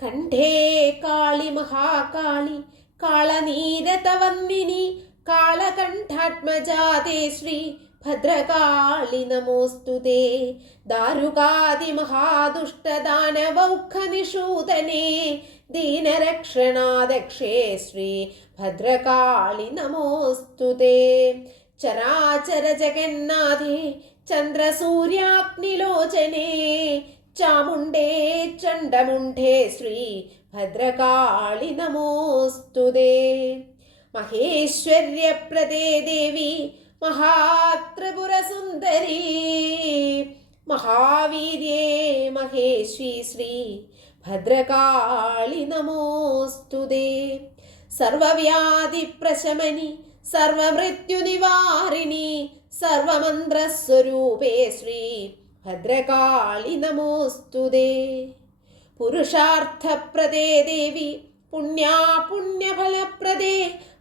കണ്ഠേ കാളി മഹാകാളി കാളനീരതവന്ദിനി കാളകണ്ഠാത്മജാതേ ശ്രീ ഭദ്രകാളി നമോസ്തുതേ. ദാരുകാതി മഹാദുഷ്ടദാനവൗഖനിഷൂദനേ ദീനരക്ഷണാദക്ഷേ ശ്രീ ഭദ്രകാളി നമോസ്തുതേ. ചരാചര ജഗന്നാഥേ ചന്ദ്രസൂര്യാഗ്നിലോചനേ ചാമുണ്ടേ ചണ്ഡമുണ്ഡേ ശ്രീ ഭദ്രകാളി നമോസ്തുതേ. മഹേശ്വര്യപ്രദേ ദേവി മഹാത്രിപുരസുന്ദരീ മഹാവീര്യേ മഹേശ്വരി ശ്രീ ഭദ്രകാളി നമോസ്തുതേ. സർവവ്യാധിപ്രശമനി സർവമൃത്യുനിവാരിണി സർവമന്ത്രസ്വരൂപേ ശ്രീ ഭദ്രകാളി നമോസ്തുതേ. പുരുഷാർത്ഥപ്രദേ ദേവി പുണ്യഫലപ്രദേ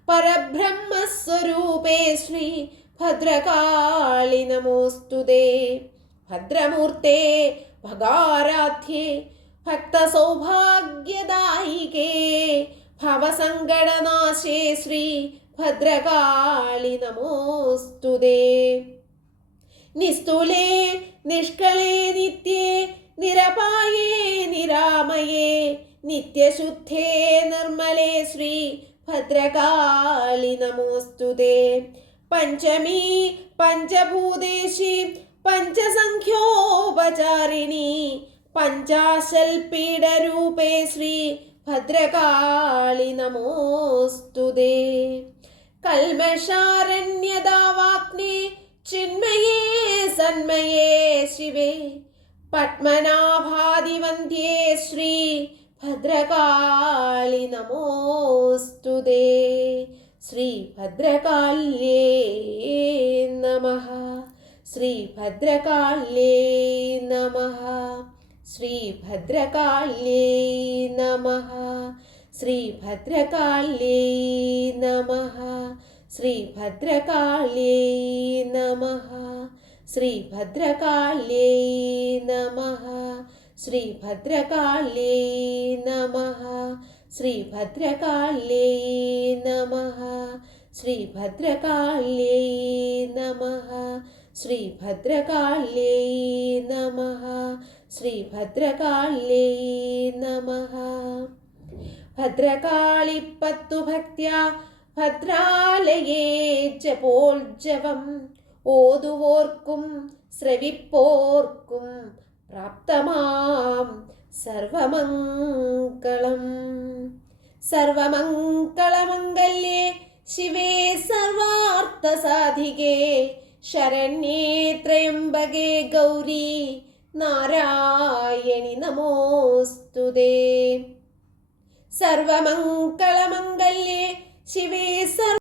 പരബ്രഹ്മസ്വരൂപേ ശ്രീ ഭദ്രകാളി നമോസ്തുതേ. ഭദ്രമൂർത്തേ ഭഗാരാധ്യേ ഭക്തസൗഭാഗ്യദായികേ ഭവസങ്കടനാശേ ശ്രീ ഭദ്രകാളി നമോസ്തുതേ. നിസ്തുലേ നിഷ്കളേ നിത്യേ നിരപായേ നിരാമയേ നിത്യശുദ്ധേ നിർമ്മലേ ശ്രീ ഭദ്രകാളി നമോസ്തുതേ. പഞ്ചമീ പഞ്ചഭൂതേശി പഞ്ചസംഖ്യോപചാരിണി പഞ്ചാശൽപീഠരൂപേ ശ്രീ ഭദ്രകാളി നമോസ്തുതേ. കൽമഷാരണ്യദാവാഗ്നേ ചിന്മയേ സന്മയേ ശിവേ പത്മനാഭാദിവന്ദ്യേ ശ്രീ ഭദ്രകാളി നമോസ്തുതേ. ശ്രീ ഭദ്രകാള്യേ നമഃ. ശ്രീ ഭദ്രകാള്യേ നമഃ. ശ്രീ ഭദ്രകാള്യേ നമഃ. ശ്രീ ഭദ്രകാള്യേ നമഃ. ശ്രീ ഭദ്രകാള്യേ നമഃ. ശ്രീ ഭദ്രകാള്യേ നമഃ. ശ്രീ ഭദ്രകാള്യേ നമഃ. ശ്രീ ഭദ്രകാള്യേ നമഃ. ശ്രീ ഭദ്രകാള്യേ നമഃ. ശ്രീ ഭദ്രകാള്യേ നമഃ. ശ്രീ ഭദ്രകാള്യേ നമഃ. ഭദ്രകാളിപ്പത്തു ഭക്ത്യാ ഭദ്രാലയേ ജപോത്സവം ഓതുവോർക്കും ശ്രവിപ്പോർക്കും പ്രാപ്തമാം സർവമംഗളം. സർവമംഗളമംഗല്യേ ശിവേ സർവാർത്ഥസാധികേ ശരണ്യേ ത്രയംബകേ ഗൗരി നാരായണി നമോസ്തുതേ. സർവമംഗളമംഗല്യേ ശിവേ